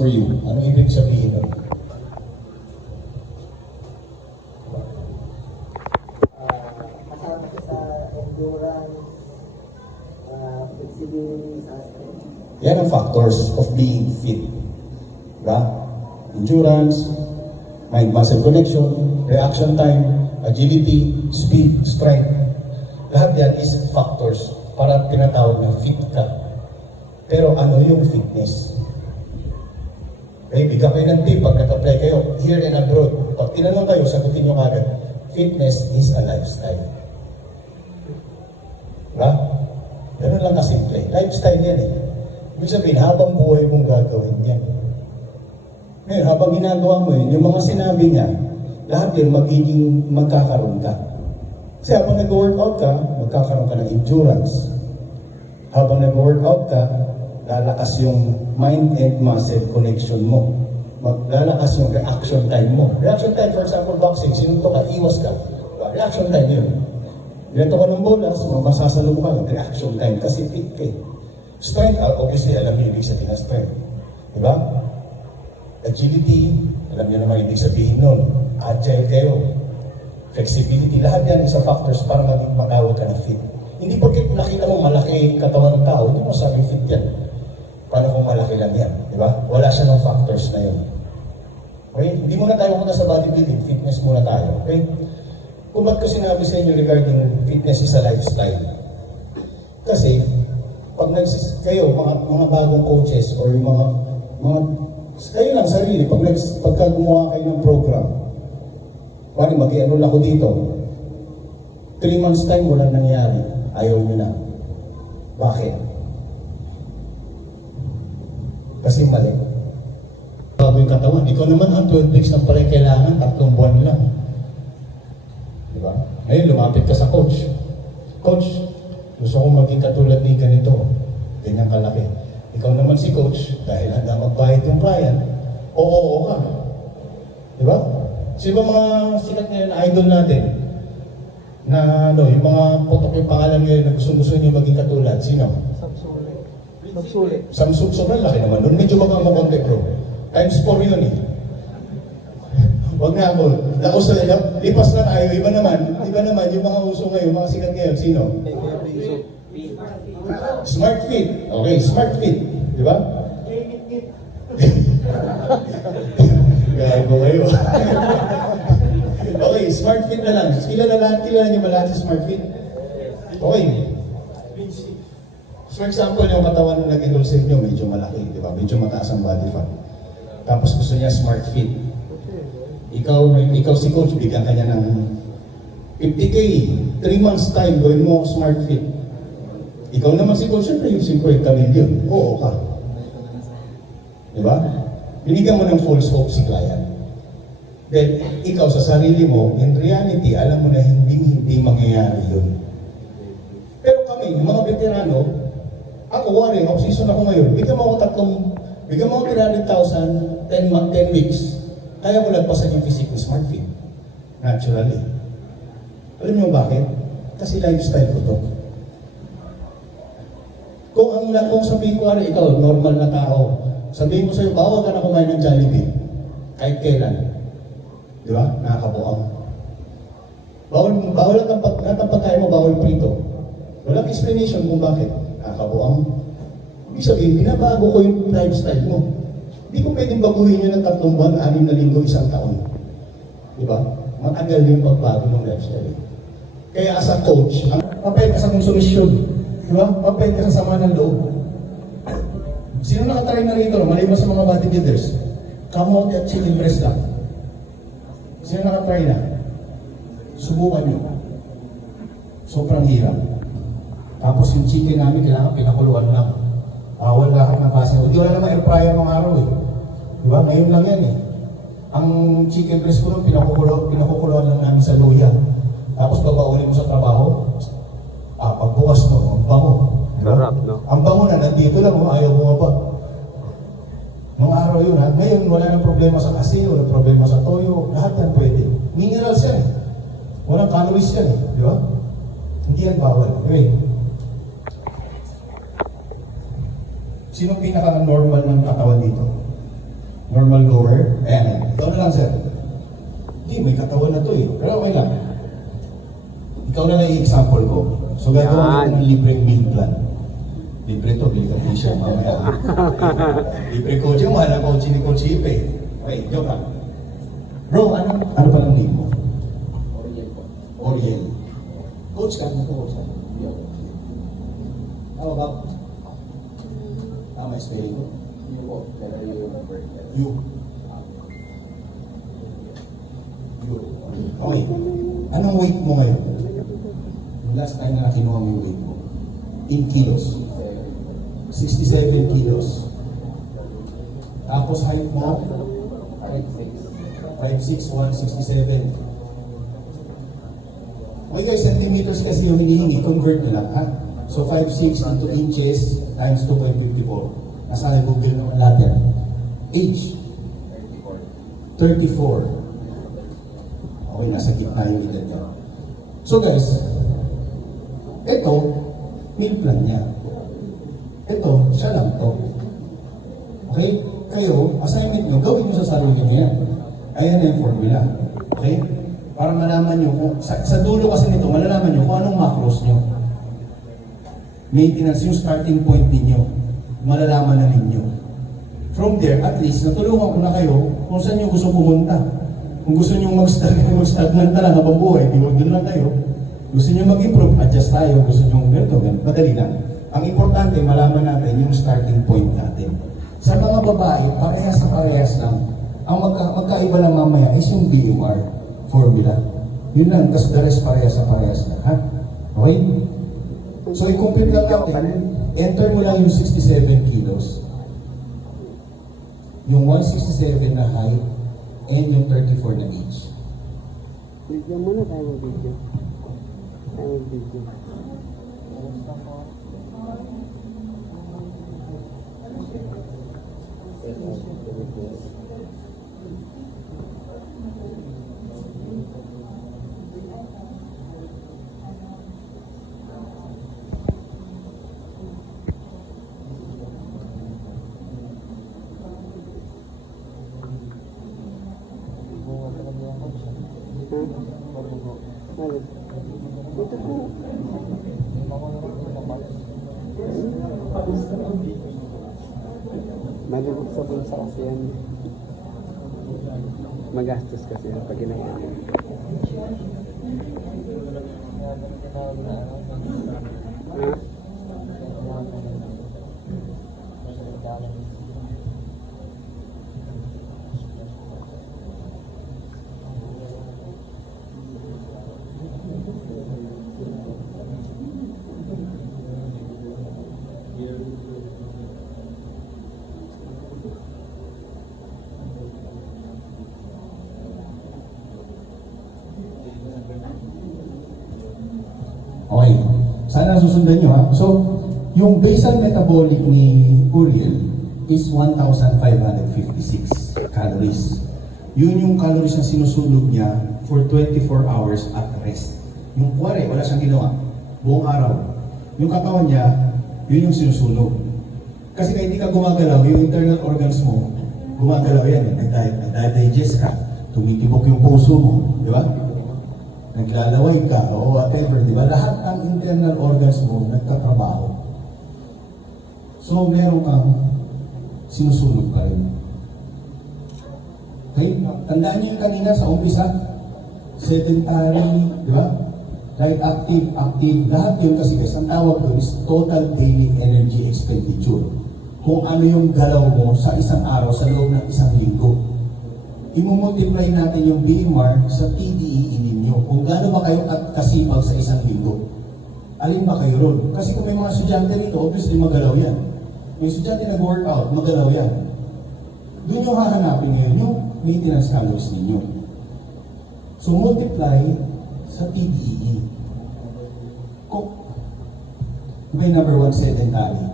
for you? Ano ibig sabihin nun? Kasama siya sa endurance, flexibility, sa strength. Yan ang factors of being fit. Diba? Endurance, mind-muscle connection, reaction time, agility, speed, strength. Lahat yan is factors para tinatawag na fit ka. Pero ano yung fitness? Okay, bigyan kayo ng tip pag nag-apply kayo here and abroad. Pag tinanong kayo, sagutin nyo kagad, fitness is a lifestyle. Diba? Ganun lang kasimple. Lifestyle yan eh. Ibig sabihin, habang buhay mong gagawin yan. Ngayon, habang ginagawa mo yun, yung mga sinabi niya, lahat yun magkakaroon ka. Kasi habang nag-workout ka, magkakaroon ka ng endurance. Habang nag-workout ka, lalakas yung mind and muscle connection mo. Lalakas yung reaction time mo. Reaction time, for example, boxing, sinunto ka, iwas ka. Reaction time yun. Binato ka ng bolas, masasalo ka, reaction time, kasi fit ka eh. Strength, obviously, alam niyo ibig sabihin ng strength. Diba? Agility, alam niyo naman ibig sabihin nun. Agile kayo. Flexibility, lahat yan isa factors para maging matawag ka na fit. Hindi porket nakita mo malaki katawan ng tao, hindi mo sabi fit yan. Paano kung malaki lang yan? Diba? Wala siya ng factors na yun. Okay? Hindi muna tayo muna sa bodybuilding, fitness muna tayo. Okay? Kung ba't ko sinabi sa inyo regarding fitness is a lifestyle? Kasi, pag kayo, mga bagong coaches or yung mga kayo lang sarili, pagka gumawa kayo ng program, pari mag-i-enroll ako dito, 3 months time wala nangyari, ayaw nyo na. Bakit? Kasi mali. Bago yung katawan, ikaw naman ang 12 weeks na pala kailangan, 3 buwan lang. Diba? Ngayon, lumapit ka sa coach. Coach, gusto kong maging katulad ni ganito. Ganyan kalaki. Ikaw naman si coach, dahil handa magbayad yung client, oo ka. Diba? Sino mga sikat ngayon, idol natin? Na yung mga putok yung pangalan ngayon na gusto nyo maging katulad. Sino? Samsung, sobrang laki naman. Doon medyo baka makonte bro. Times 4 yun eh. Huwag na ako. Lipas na tayo. Iba naman yung mga uso ngayon, mga sikat ngayon. Sino? Smart Fit. Okay, Smart Fit. Di ba? Gago kayo. Okay, Smart Fit na lang. Kilala niyo ba lahat sa Smart Fit? Okay. For example, yung katawan na nag-enroll sa inyo, medyo malaki, di ba? Medyo mataas ang body fat. Tapos gusto niya Smart Fit. Ikaw si coach, bigyan ka niya ng 50K, 3 months time, gawin mo Smart Fit. Ikaw naman si coach, syempre yung 50 million. Oo ka. Di ba? Binigyan mo ng false hope si client. Then, ikaw sa sarili mo, in reality, alam mo na hindi mangyayari yun. Pero kami, yung mga veterano, ako, Warren, off-season ako ngayon, bigyan mo ako 300,000, 10 weeks. Kaya ko lagpasan yung physical Smart Fit. Naturally. Alam niyo bakit? Kasi lifestyle ko to. Kung sabihin ko, ikaw, normal na tao, sabihin mo sa'yo, bawal ka na kumain ng Jollibee. Kahit kailan. Di ba? Nakakabuang. Bawal ang pagkain mo, bawal prito. Walang explanation kung bakit. Nakakabuang. Ibig sabihin, binabago ko yung lifestyle mo. Hindi ko pwedeng baguhin yun ng 3 buwan, 6 na linggo, 1 taon. Di ba? Matagal yung pagbago ng lifestyle. Kaya as a coach, papayag ka sa konsumisyon. Di ba? Papayag ka sa sama ng loob. Sino nakatry na rito? Maliban sa mga bodybuilders. Kamote at chicken breast lang. Sino nakatry na? Subukan nyo. Sobrang hirap. Tapos yung chicken namin, kailangan pinakuluan lang. Bawal lahat na basa. Hindi wala naman air fryer ng araw eh. Diba? Ngayon lang yan eh. Ang chicken breast ko nung pinakukuluan lang namin sa luya. Tapos babaulin mo sa trabaho, pagbukas mo, ang bango. Sarap, no? Ang bango na, nandito lang, ayaw bumaba. Mga araw yun ha. Ngayon, wala nang problema sa kasi, wala problema sa toyo, lahat yan pwede. Minerals yan eh. Walang calories yan eh. Di ba? Hindi yan bawal. Okay. Sino pinaka-normal ng katawan dito? Normal goer? Ayan. Ikaw na lang, sir. Hindi, may katawan na to eh. Pero okay lang. Ikaw na lang yung example ko. So gagawa ko ng libreng meal plan. Libre to, bili ka t-shirt mamaya. Libre coach yung mahal ang coach ni Coach Ipe. Okay, joke lang. Bro, ano pa lang name mo? Oriel po. Oriel. Coach ka? Ano coach ka? How about? Tama yung spelling ko? Yung po, pero yung birthday. You. Okay. Anong weight mo ngayon? Yung last time na nakinuha mo yung weight mo. In kilos. 67 kilos. Tapos height mo? 5'6", 167. Okay guys, centimeters kasi yung hinihingi. Convert na lang, ha? So 5'6" into inches times 2.54. Nasa Google naman lahat yan. Age? 34. Okay, nasa gitna yung edad niya. So guys, ito, meal plan niya. Ito, siya lang to. Okay? Kayo, assignment nyo, gawin nyo sa sarili niyo yan. Ayan yung formula. Okay? Para malaman nyo, kung, sa dulo kasi nito, malalaman nyo kung anong macros nyo. Maintenance, yung starting point ninyo. Malalaman na ninyo. From there, at least, natulungan ko na kayo kung saan nyo gusto pumunta. Kung gusto nyo mag-stagnant na lang habang buhay, di doon lang kayo. Gusto nyo mag-improve, adjust tayo. Gusto nyo ganito, madali lang. Ang importante, malaman natin yung starting point natin. Sa mga babae, parehas na parehas lang. Ang magkaiba lang mamaya is yung BMR formula. Yun lang, kasi the rest parehas na parehas na. Ha? Okay? So, i-compute lang natin. Enter mo lang yung 67 kilos. Yung 167 na height and yung 34 na age. Video muna tayo mag-video. Tayo mag-video. Ito po. Malubog sa bulsa kasi yan. Magastos kasi yan pag ginagawa. Ha? Okay. Sana susundan nyo ha. So, yung basal metabolic ni Uriel is 1,556 calories. Yun yung calories na sinusunog niya for 24 hours at rest. Yung kuwari, wala siyang ginawa. Buong araw. Yung katawan niya, yun yung sinusunog. Kasi kahit hindi ka gumagalaw, yung internal organs mo, gumagalaw yan. Nagdi-digest ka. Tumitibok yung puso mo. Di ba? Naglalaway ka o whatever, di ba? Lahat ng internal organs mo nagtatrabaho. So, meron kang sinusunog pa rin. Okay? Tandaan niyo yung kanina sa umpisa, sedentary, di ba? Right, active, lahat yun kasi guys, ang tawag doon is total daily energy expenditure. Kung ano yung galaw mo sa isang araw, sa loob ng isang linggo. I-multiply natin yung BMR sa TDEE ninyo. Kung gaano ba kayo kasipag sa isang linggo. Alin ba kayo ron? Kasi kung may mga estudyante rito, obviously magalaw yan. Yung estudyante nag-workout, magalaw yan. Doon yung hahanapin ngayon yung maintenance calories ninyo. So multiply sa TDEE. Kung may number 1 sedentary.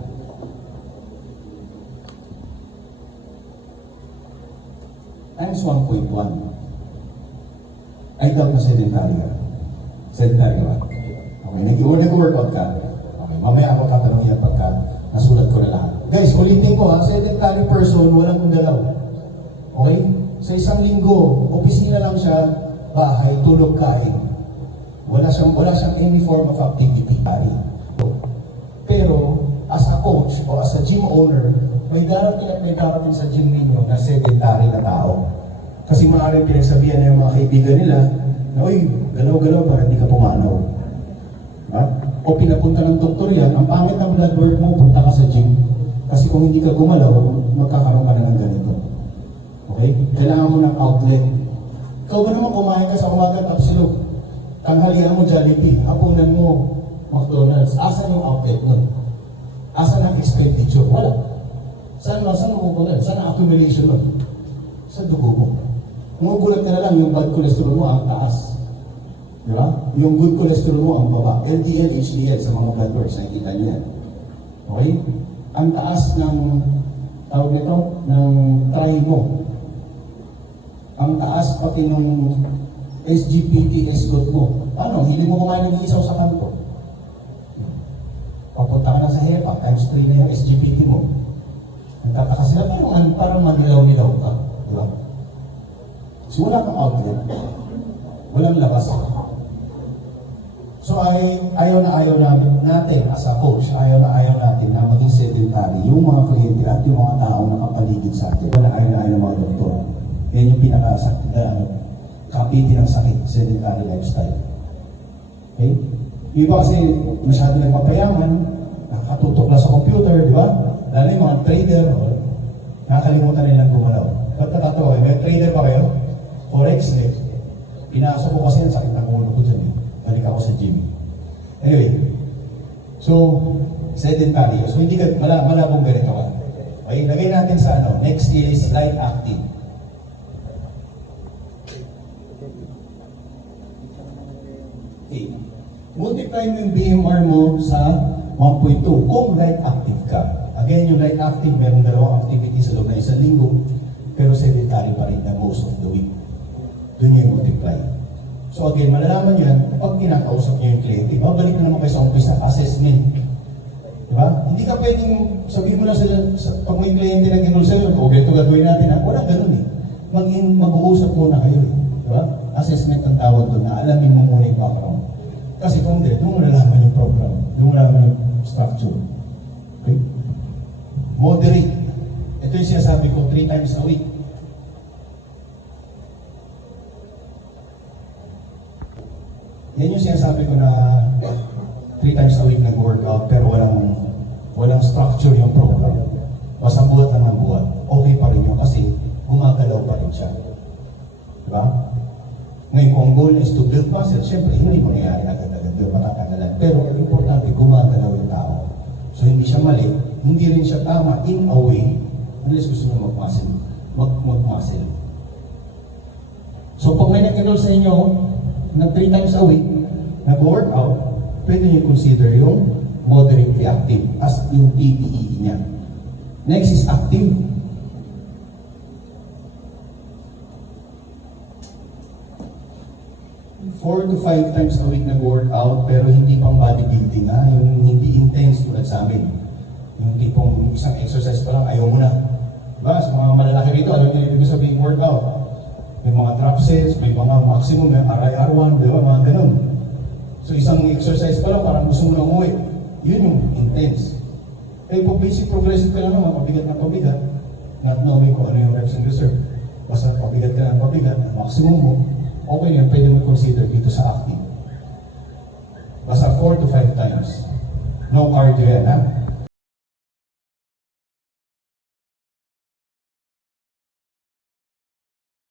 Times 1.1. I doubt na sedentary ka. Sedentary ka ba? Okay, nag-workout ka. Okay, mamaya ako tatanong yan pagka nasulat ko na lahat. Guys, ulitin ko ha, sedentary person, walang galaw. Okay? Sa isang linggo, opisina lang siya, bahay, tulog, kain. Wala siyang any form of activity. Pero, as a coach o as a gym owner, may darating at may darating sa gym ninyo na sedentary na tao. Kasi maaaring pinagsabihan na yung mga kaibigan nila na, uy, galaw-galaw para hindi ka pumanaw. Ha? O pinapunta ng doktor yan, ang pangit ng blood work mo, punta ka sa gym. Kasi kung hindi ka gumalaw, magkakaroon ka na ng ganito. Okay? Kailangan mo ng outlet. Ikaw ba naman kumain ka sa umaga tapos silog? Tanghalian mo Jollibee, hapunan mo McDonald's. Asan yung outlet nun? Asan ang expenditure? Wala. Saan magugulat? Saan ang accumulation nun? Sa dugo mo. Magugulat ka na lang yung bad cholesterol mo ang taas. Di ba? Yung good cholesterol mo ang baba. LDL, HDL sa mga blood works, nakikita niyo yan. Okay? Ang taas ng, tawag nito, ng try mo. Ang taas pati nung SGPT, S-good mo. Ano, hindi mo kumain ng isaw sa kanto. Papunta ka na sa HEPA, times 3 na yung SGPT mo. Nagtataka sila, pero parang manilaw-nilaw ka. Di ba? So wala kang outlet. Walang labas. So ayaw natin as a coach, ayaw natin na maging sedentary yung mga kliyente at yung mga tao na kapaligid sa atin. Wala ayaw ng mga doktor. Yan yung kapiti ng sakit, sedentary lifestyle. Okay? Yung iba kasi masyado nagpapayaman, nakatutok lang sa computer, di ba? Lalo yung mga trader, nakakalimutan nilang gumalaw. Ba't natatawa kayo? May trader ba kayo? Forex, eh. Pinasok ko kasi ang sakit ng ulo ko dyan, eh. Balik ako sa gym. Anyway, so, sedentary. So, hindi ka, malabong ganito ka. Okay, lagay natin sa ano. Next is light active. Okay. Multiply mo yung BMR mo sa 1.2 kung light active ka. Again, yung light active, merong dalawang activity sa loob na isang linggo, pero sedentary pa rin na most of the week. Doon nyo yung multiply. So again, malalaman nyo yan, pag kinakausap nyo yung kliyente, babalik na naman kayo sa umpisa, assessment. Diba? Hindi ka pwedeng, sabihin mo na sila, pag may kliyente na ginul sa'yo, okay, ito gagawin natin, wala ganun eh. Mag-uusap muna kayo eh. Diba? Assessment ang tawag doon, na alamin mo muna yung background. Kasi kung hindi, doon mo nalaman yung program, doon mo nalaman yung structure. Okay? Moderate. Ito yung sinasabi ko, 3 times a week. Yan yung sinasabi ko na 3 times a week nag-workout pero walang structure yung program. Basta buhat lang ng buhat. Okay pa rin yun kasi gumagalaw pa rin siya. Diba? Ngayon kung ang goal is to build muscle, syempre hindi mangyayari agad-agad yung matatagalan. Pero importante, gumagalaw yung tao. So hindi siya mali, hindi rin siya tama in a way unless gusto nyo mag-muscle. So pag may nag-enroll sa inyo na 3 times a week, nag-workout, pwede nyo consider yung moderately active as yung PPE niya. Next is active. Four to 5 times a week nag-workout pero hindi pang bodybuilding yung hindi intense tulad sa amin. Yung tipong isang exercise pa lang, ayaw mo na. Diba? Sa mga malalaki rito, alam niyo yung ibig sabihin workout. May mga drop sets, may mga maximum, may RIR1, di ba? Mga ganun. So isang exercise pa lang, parang gusto mo na umuwi. Yun yung intense. Eh, pag basic progressive ka lang naman, pabigat na pabigat, not knowing kung ano yung reps and reserve. Basta pabigat ka ng pabigat, maximum mo, okay yan, pwede mo consider dito sa active. Basta 4 to 5 times. No cardio yan, ha?